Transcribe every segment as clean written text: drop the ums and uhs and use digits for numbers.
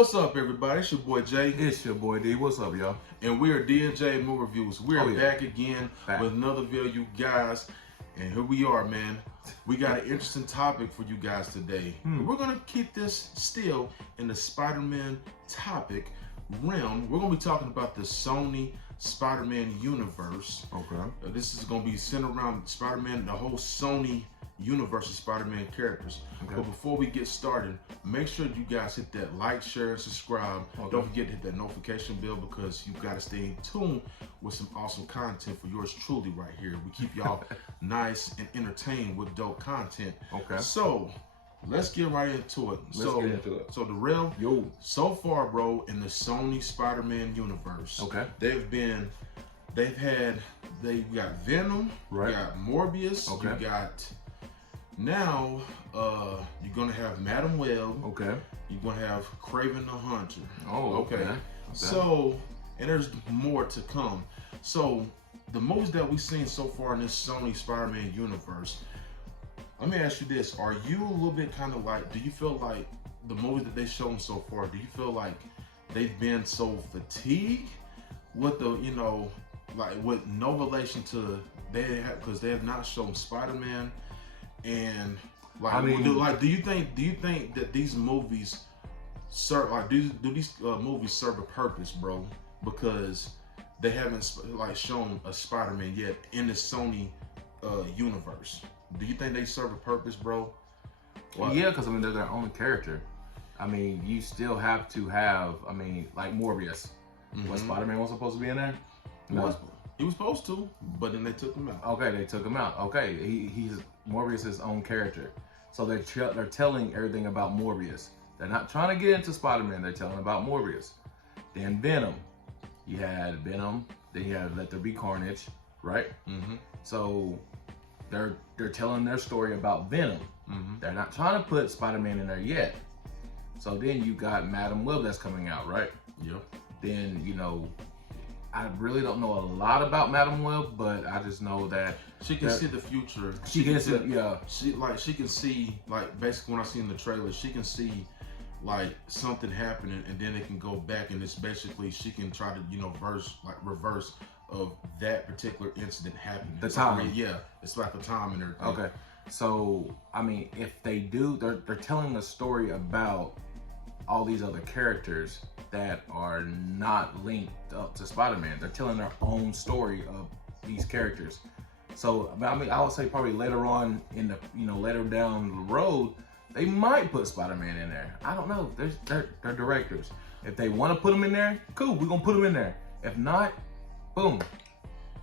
What's up, everybody? It's your boy Jay. It's your boy D. What's up, y'all? And we are D&J Movie Reviews. We are back again with another video, you guys. And here we are, man. We got an interesting topic for you guys today. We're going to keep this still in the Spider-Man topic realm. We're going to be talking about the Sony Spider-Man universe. Okay. This is going to be centered around Spider-Man, the whole Sony universe of Spider-Man characters. Okay. But before we get started, make sure you guys hit that like, share, and subscribe. Okay. Don't forget to hit that notification bell because you got to stay tuned with some awesome content for yours truly right here. We keep y'all nice and entertained with dope content. Okay. So let's get right into it. Let's get into it. So the real, so far, bro, in the Sony Spider-Man universe, we got Venom, we got Morbius, you got now you're gonna have Madam Web. Okay. You're gonna have Kraven the Hunter. Oh, okay. So, and there's more to come. So, the movies that we've seen so far in this Sony Spider-Man universe, let me ask you this: are you a little bit kind of like? Do you feel like the movies that they've shown so far? Do you feel like they've been so fatigued with the, like with no relation to because they have not shown Spider-Man? And like, I mean, do you think that these movies serve do these movies serve a purpose, bro? Because they haven't like shown a Spider-Man yet in the Sony universe. Do you think they serve a purpose, bro? Yeah, because I mean they're their own character. I mean, you still have to have. I mean, like Morbius. Was Spider-Man was supposed to be in there? No. He was supposed to, but then they took him out. Okay, they took him out. Okay, he's Morbius' his own character. So they're telling everything about Morbius. They're not trying to get into Spider-Man. They're telling about Morbius. Then Venom. You had Venom. Then you had Let There Be Carnage, right? So they're telling their story about Venom. They're not trying to put Spider-Man in there yet. So then you got Madam Web that's coming out, right? Yep. Then I really don't know a lot about Madam Web, but I just know that she can see the future. She can see, She can see, like, basically when I see in the trailer, she can see like something happening, and then it can go back, and it's basically she can try to reverse of that particular incident happening. The time. It's like the time and everything. Okay, so I mean, if they do, they're telling a story about all these other characters that are not linked up to Spider-Man. They're telling their own story of these characters. So I mean, I would say probably later on in the later down the road, they might put Spider-Man in there. I don't know. They're directors. If they want to put him in there, cool. We're gonna put him in there. If not, boom.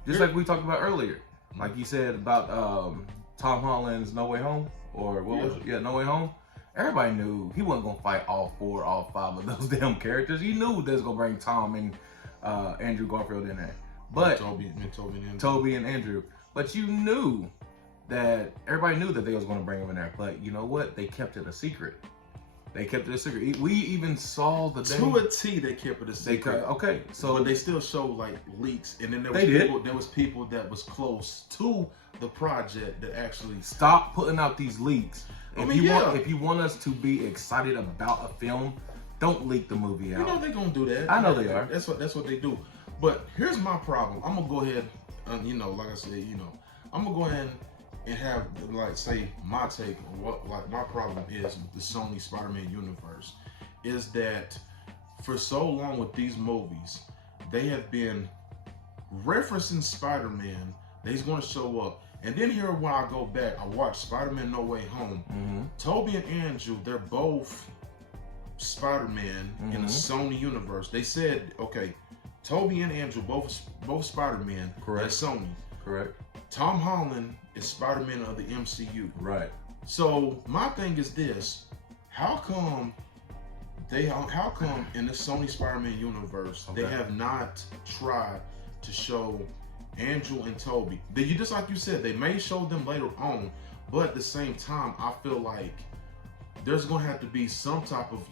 Just like we talked about earlier, like you said about Tom Holland's No Way Home, or what was it? Yeah, No Way Home. Everybody knew he wasn't gonna fight all 5 of those damn characters. He knew they was gonna bring Tom and Andrew Garfield in there, but Toby and Andrew. But you knew that everybody knew that they was gonna bring him in there. But you know what? They kept it a secret. They kept it a secret. We even saw the to a T. They kept it a secret. Okay, so but they still showed like leaks, and then there was people that was close to the project that actually stop putting out these leaks. If you want us to be excited about a film, don't leak the movie out. You know they're gonna do that. I know they are. That's what they do. But here's my problem. I'm gonna go ahead, like I said, I'm gonna go ahead and have say my take on what my problem is with the Sony Spider-Man universe is that for so long with these movies, they have been referencing Spider-Man. He's gonna show up. And then here, when I go back, I watch Spider-Man No Way Home. Toby and Andrew, they're both Spider-Man in the Sony universe. They said, okay, Toby and Andrew, both Spider-Man at Sony. Correct. Tom Holland is Spider-Man of the MCU. Right. So my thing is this: how come in the Sony Spider-Man universe they have not tried to show Andrew and Toby? Just like you said, they may show them later on, but at the same time, I feel like there's gonna have to be some type of,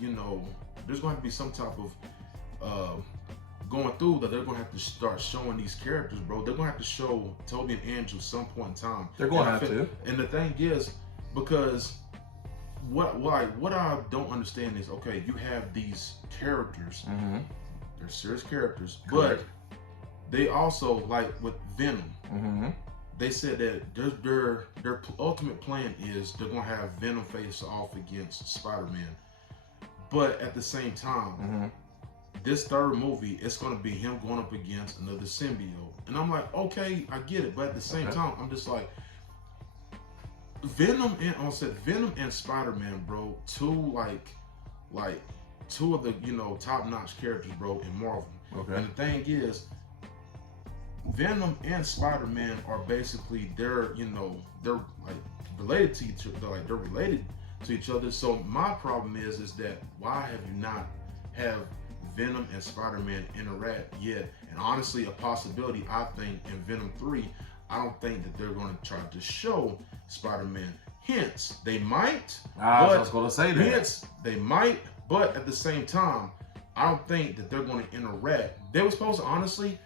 going through that they're gonna have to start showing these characters, bro. They're gonna have to show Toby and Andrew some point in time. They're gonna have to. And the thing is, because what I don't understand is, okay, you have these characters, they're serious characters, Correct. but they also, like with Venom, they said that their ultimate plan is they're gonna have Venom face off against Spider-Man, but at the same time, this third movie, it's gonna be him going up against another symbiote, and I'm like, okay, I get it, but at the same time, I'm just like, Venom and Spider-Man, bro, two of the top-notch characters, bro, in Marvel. Okay. And the thing is, Venom and Spider-Man are basically they're like related to each other, like they're related to each other. So my problem is that why have you not have Venom and Spider-Man interact yet? And honestly, a possibility, I think, in Venom 3, I don't think that they're going to try to show Spider-Man. Hence, they might. I was going to say that. Hence, they might, but at the same time, I don't think that they're going to interact. They were supposed to, honestly,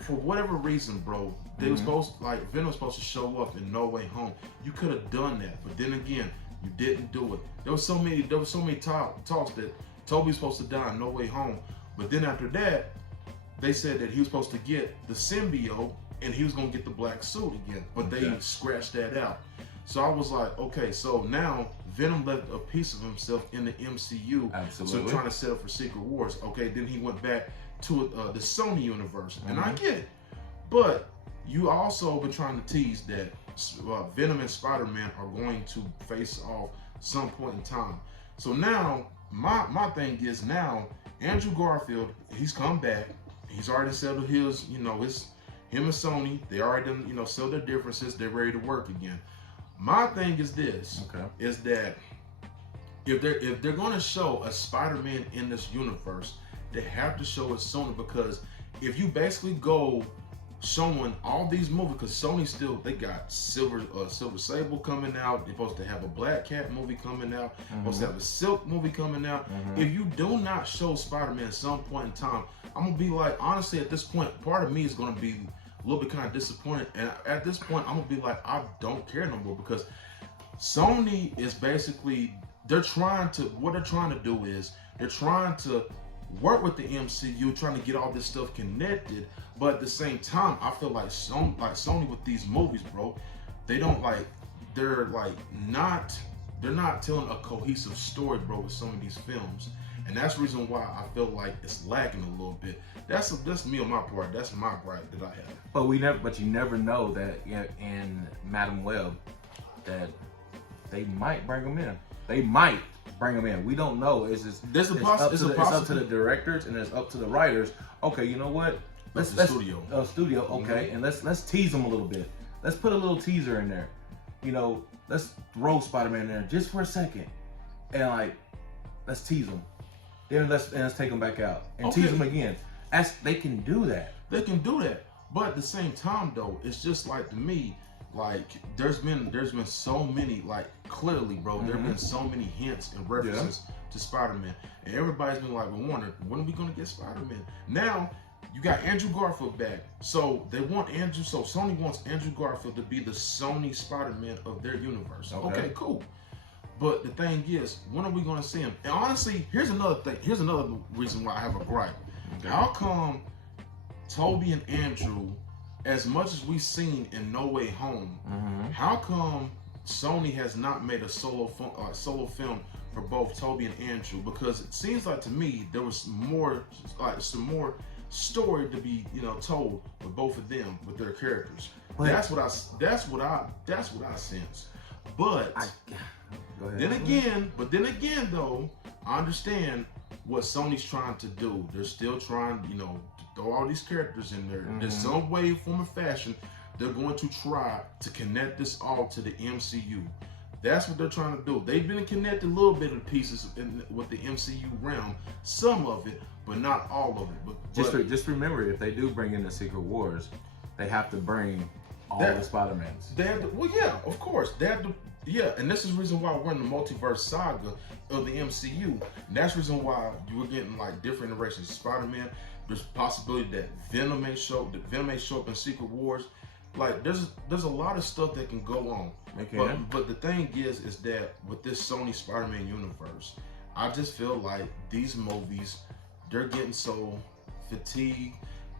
for whatever reason, bro, they were supposed Venom was supposed to show up in No Way Home. You could have done that, but then again, you didn't do it. There was so many talks that Toby was supposed to die in No Way Home, but then after that, they said that he was supposed to get the symbiote and he was gonna get the black suit again, but they scratched that out. So I was like, okay, so now Venom left a piece of himself in the MCU. Absolutely. So trying to set up for Secret Wars. Okay, then he went back to the Sony universe, and I get it. But you also been trying to tease that Venom and Spider-Man are going to face off some point in time. So now my thing is, now Andrew Garfield, he's come back. He's already settled his him and Sony, they already done, settled their differences. They're ready to work again. My thing is this: is that if they're going to show a Spider-Man in this universe, they have to show it Sony, because if you basically go showing all these movies, because Sony they got Silver Sable coming out. They're supposed to have a Black Cat movie coming out. Supposed to have a Silk movie coming out. If you do not show Spider-Man at some point in time, I'm gonna be like, honestly, at this point, part of me is gonna be a little bit kind of disappointed. And at this point, I'm gonna be like, I don't care no more, because Sony is basically what they're trying to do is they're trying to work with the MCU, trying to get all this stuff connected, but at the same time, I feel like Sony with these movies, bro, they're not telling a cohesive story, bro, with some of these films, and that's the reason why I feel like it's lacking a little bit. That's me on my part. That's my gripe that I have. But you never know that in Madam Web that they might bring them in. They might bring them in. We don't know. It's up to the directors and it's up to the writers. Okay, you know what? Let's studio. Okay, and let's tease them a little bit. Let's put a little teaser in there. Let's throw Spider-Man in there just for a second, and let's tease them. Then let's take them back out and tease them again. They can do that. They can do that. But at the same time, though, it's just like, to me, there's been so many, clearly, bro, there have been so many hints and references to Spider-Man, and everybody's been like, well, Warner, when are we gonna get Spider-Man? Now you got Andrew Garfield back, so Sony wants Andrew Garfield to be the Sony Spider-Man of their universe. Okay, cool. But the thing is, when are we gonna see him? And honestly, here's another reason why I have a gripe. How come Toby and Andrew, as much as we've seen in No Way Home, how come Sony has not made a solo film for both Toby and Andrew? Because it seems like, to me, there was some more story to be told with both of them, with their characters. That's what I sense. But then again, though, I understand what Sony's trying to do. They're still trying, to throw all these characters in there. There's some way, form, or fashion, they're going to try to connect this all to the MCU. That's what they're trying to do. They've been connected a little bit of pieces with the MCU realm, some of it, but not all of it. But just remember, if they do bring in the Secret Wars, they have to bring all the Spider-Mans. They have to, well, yeah, of course. They have to, yeah, and this is the reason why we're in the multiverse saga of the MCU. And that's the reason why you were getting different iterations of Spider-Man. There's a possibility that Venom may show up in Secret Wars. Like there's a lot of stuff that can go on. Okay. But the thing is that with this Sony Spider-Man universe, I just feel like these movies, they're getting so fatigued.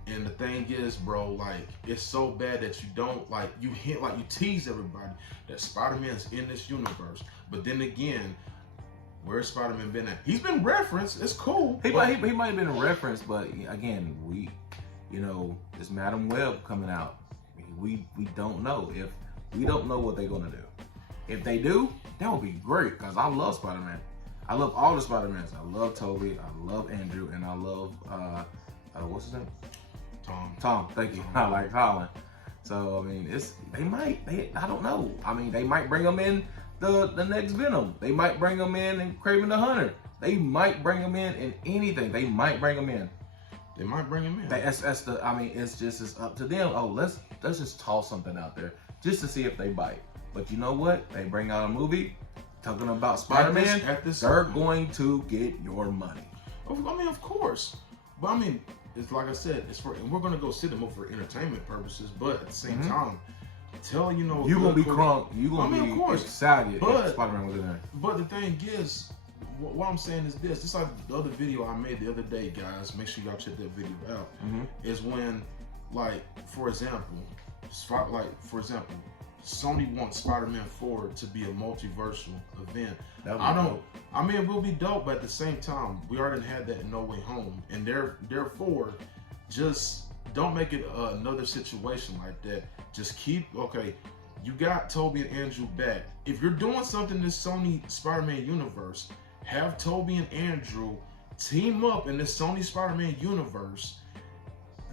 And the thing is, bro, like it's so bad that you don't like you hint like you tease everybody that Spider-Man's in this universe. But then again, where's Spider-Man been at? He's been referenced. It's cool. He might have been referenced, but again, it's Madam Web coming out. We don't know what they're gonna do. If they do, that would be great because I love Spider-Man. I love all the Spider-Mans. I love Toby. I love Andrew, and I love what's his name? Tom. Thank you. I like Holland. So I mean, I don't know. I mean, they might bring him in the next Venom. They might bring him in Kraven the Hunter. They might bring him in anything. They might bring him in. They might bring him in. It's up to them. Oh, let's just toss something out there just to see if they bite. But you know what? They bring out a movie talking about Spider-Man. They're going to get your money. I mean, of course. But I mean, it's like I said, and we're gonna go see the movie for entertainment purposes. But at the same time, you're gonna be crunk. You're gonna be excited if Spider-Man was in there. But the thing is, what I'm saying is this. Just like the other video I made the other day, guys. Make sure y'all check that video out. Is when, like, for example, Sony wants Spider-Man 4 to be a multiversal event. I mean, it will be dope, but at the same time, we already had that in No Way Home, and therefore, just don't make it another situation like that. Just you got Toby and Andrew back. If you're doing something in this Sony Spider-Man universe, have Toby and Andrew team up in this Sony Spider-Man universe.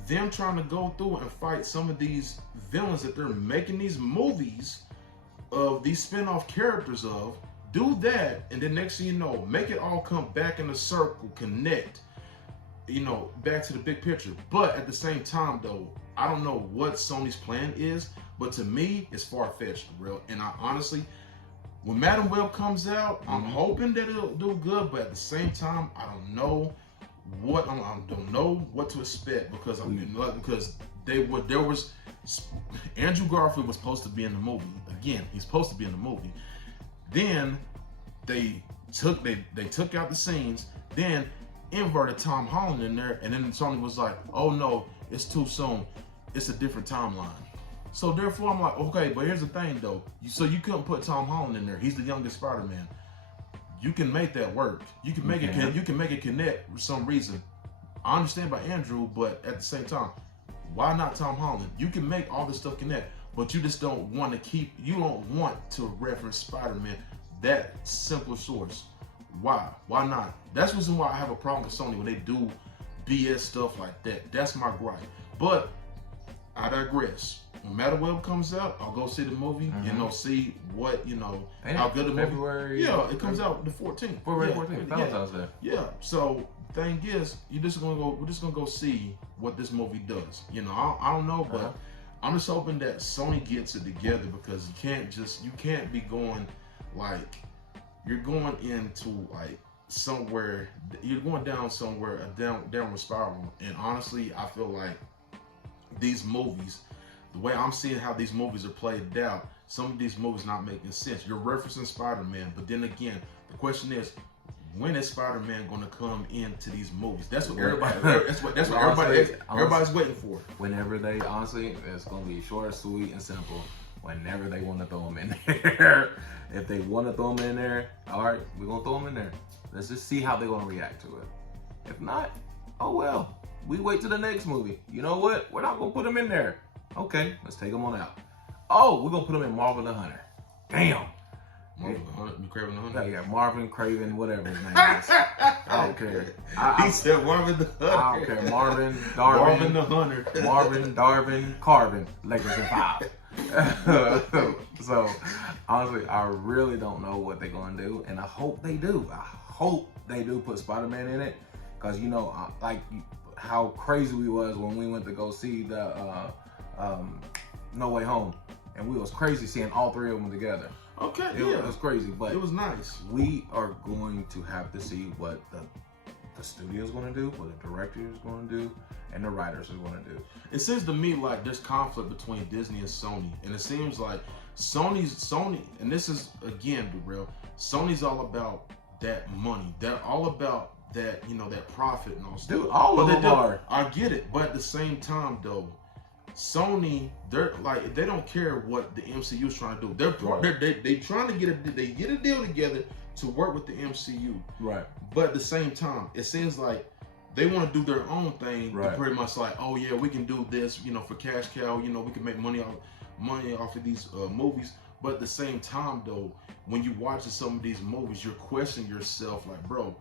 Them trying to go through and fight some of these villains that they're making these movies of, these spin-off characters of. Do that, and then next thing you know, make it all come back in a circle, connect, back to the big picture. But at the same time, though, I don't know what Sony's plan is, but to me, it's far-fetched, real. And I honestly, when Madam Web comes out, I'm hoping that it'll do good, but at the same time, I don't know what to expect because Andrew Garfield was supposed to be in the movie. Again, he's supposed to be in the movie. Then they took out the scenes, then inverted Tom Holland in there, and then Sony was like, oh no, it's too soon. It's a different timeline. So therefore I'm like, okay, but here's the thing though. So you couldn't put Tom Holland in there. He's the youngest Spider-Man. You can make that work. You can make it connect for some reason. I understand about Andrew, but at the same time, why not Tom Holland? You can make all this stuff connect, but you just don't want to reference Spider-Man, that simple source. Why? Why not? That's the reason why I have a problem with Sony when they do BS stuff like that. That's my gripe. But I digress. When Madam Web comes out, I'll go see the movie and I'll see what, how good the movie. February. Yeah, it comes out the 14th. February 14th. Valentine's Day. Yeah. So thing is, we're just gonna go see what this movie does. I don't know, but I'm just hoping that Sony gets it together because you can't be going like you're going into like somewhere, you're going down somewhere, a downward spiral. And honestly, I feel like these movies, the way I'm seeing how these movies are played out, some of these movies not making sense. You're referencing Spider-Man, but then again, the question is, when is Spider-Man going to come into these movies? That's what everybody's waiting for. Whenever they, honestly, it's going to be short, sweet, and simple. Whenever they want to throw them in there. If they want to throw them in there, all right, we're going to throw them in there. Let's just see how they're going to react to it. If not, oh well. We wait till the next movie. You know what? We're not going to put them in there. Okay, let's take them on out. Oh, we're going to put them in Marvin the Hunter. Damn. Marvin the Hunter? You Kraven the Hunter? Yeah, Marvin, Kraven, whatever his name is. I don't care. He said Marvin the Hunter. I don't care. Marvin, Darvin. Marvin the Hunter. Marvin, Darvin, Carvin. Lakers in 5. So, honestly, I really don't know what they're going to do. And I hope they do. I hope they do put Spider-Man in it. Because, like how crazy we was when we went to go see the No Way Home. And we was crazy seeing all three of them together. Okay, it was crazy, but it was nice. We are going to have to see what the the studio's going to do, what the director is going to do, and the writers are going to do. It seems to me like there's conflict between Disney and Sony, and it seems like Sony, and this is again the real. Sony's all about that money. They're all about that, that profit and all stuff. Dude, all of them are. I get it, but at the same time though, Sony, they're like, they don't care what the MCU is trying to do. They trying to get a deal together to work with the MCU. Right. But at the same time, it seems like they want to do their own thing. Right. To pretty much like, oh yeah, we can do this, for cash cow. We can make money off of these movies. But at the same time though, when you watch some of these movies, you're questioning yourself like, bro,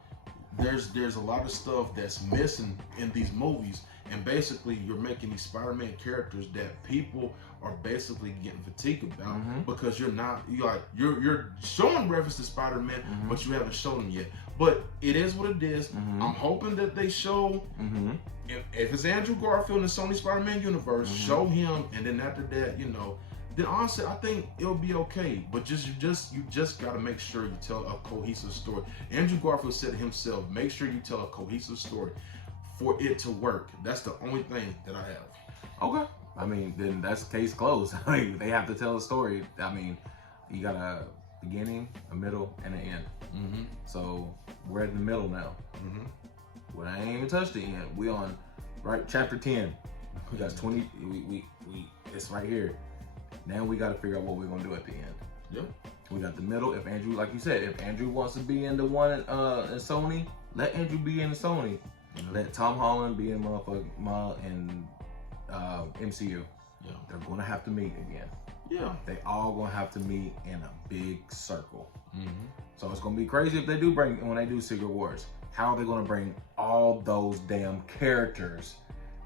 there's a lot of stuff that's missing in these movies, and basically you're making these Spider-Man characters that people are basically getting fatigued about because you're showing reference to Spider-Man, but you haven't shown them yet. But it is what it is. I'm hoping that they show if it's Andrew Garfield in the Sony Spider-Man universe, show him, and then after that, then honestly, I think it'll be okay. But you just gotta make sure you tell a cohesive story. Andrew Garfield said it himself, make sure you tell a cohesive story for it to work. That's the only thing that I have. Okay. I mean, then that's case closed. I mean, they have to tell a story. I mean, you got a beginning, a middle, and an end. So we're in the middle now. Well, I ain't even touched it yet. We on chapter 10. We got 20. We it's right here. Now we got to figure out what we're gonna do at the end. Yep. We got the middle. If Andrew, like you said, if Andrew wants to be in the one in Sony, let Andrew be in the Sony. Let Tom Holland be in MCU. Yeah. They're gonna have to meet again. Yeah. They all gonna have to meet in a big circle. So it's gonna be crazy if they do when they do Secret Wars. How are they gonna bring all those damn characters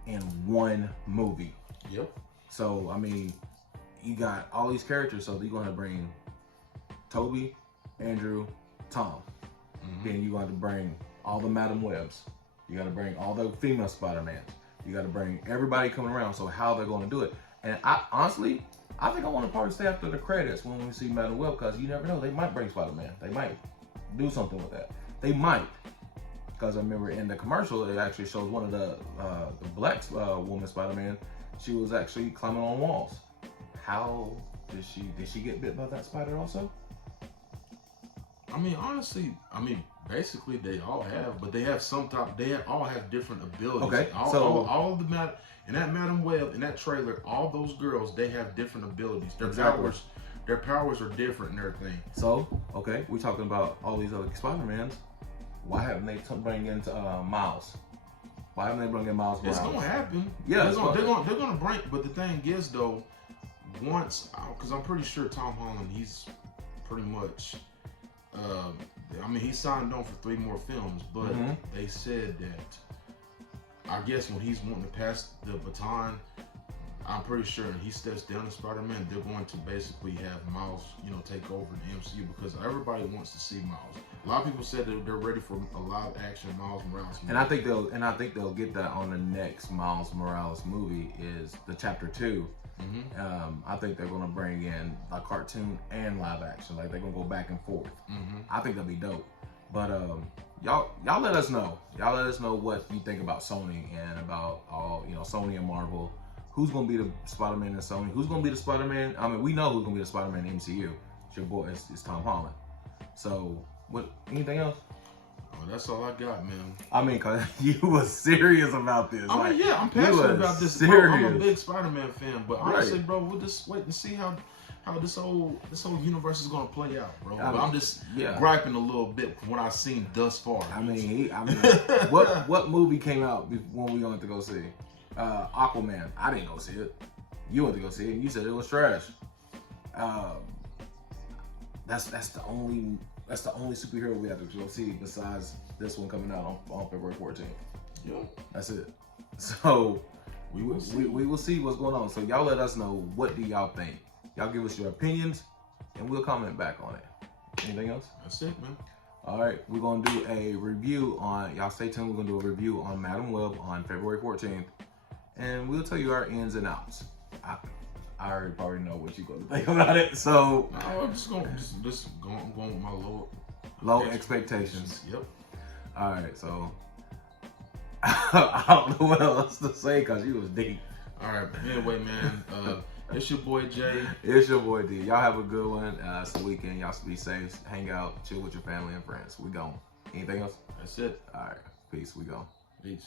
in one movie? Yep. So I mean, you got all these characters, so you're gonna bring Toby, Andrew, Tom. Then you're gonna bring all the Madam Webs. You gotta bring all the female Spider-Mans. You gotta bring everybody coming around. So how they're gonna do it? And I honestly, I think I want to probably stay after the credits when we see Madam Web, because you never know, they might bring Spider-Man. They might do something with that. They might, because I remember in the commercial it actually shows one of the black woman Spider-Man. She was actually climbing on walls. How did she get bit by that spider also? I mean, honestly, basically they all have, but they have they all have different abilities. Okay, all of the in that Madam Web, in that trailer, all those girls, they have different abilities. Their powers are different and everything. So, okay, we're talking about all these other Spider-Mans. Why haven't they bring in Miles? Why haven't they bring in Miles Morales? It's gonna happen. Yeah, they're gonna bring. But the thing is, though, because I'm pretty sure Tom Holland, he's pretty much. He signed on for 3 more films, but they said that I guess when he's wanting to pass the baton, I'm pretty sure he steps down as Spider-Man, they're going to basically have Miles, take over the MCU, because everybody wants to see Miles. A lot of people said that they're ready for a live action Miles Morales movie. And I think they'll get that on the next Miles Morales movie, is the chapter 2. I think they're gonna bring in a cartoon and live action. Like they're gonna go back and forth. I think that'll be dope. But y'all let us know. Y'all let us know what you think about Sony and about all Sony and Marvel. Who's gonna be the Spider-Man in Sony? Who's gonna be the Spider-Man? I mean, we know who's gonna be the Spider-Man in MCU. It's your boy. It's Tom Holland. So what? Anything else? Oh, that's all I got, man. I mean, cause you was serious about this. Yeah, I'm passionate about this. Bro, I'm a big Spider-Man fan, but honestly, bro, we'll just wait and see how this whole universe is gonna play out, bro. I'm just griping a little bit from what I've seen thus far. I mean, what movie came out when we went to go see? Aquaman. I didn't go see it. You went to go see it, and you said it was trash. That's the only superhero we have to go see besides this one coming out on February 14th. Yeah. That's it. So we will see what's going on. So y'all let us know, what do y'all think? Y'all give us your opinions and we'll comment back on it. Anything else? That's it, man. All right, we're gonna do a review on, y'all stay tuned, we're gonna do a review on Madam Web on February 14th. And we'll tell you our ins and outs. I already probably know what you're going to think about it. So I'm just going with my low expectations. Yep. All right. So I don't know what else to say because you was deep. All right. Anyway, man, it's your boy Jay. It's your boy D. Y'all have a good one. It's the weekend. Y'all be safe. Hang out. Chill with your family and friends. We gone. Anything else? That's it. All right. Peace. We gone. Peace.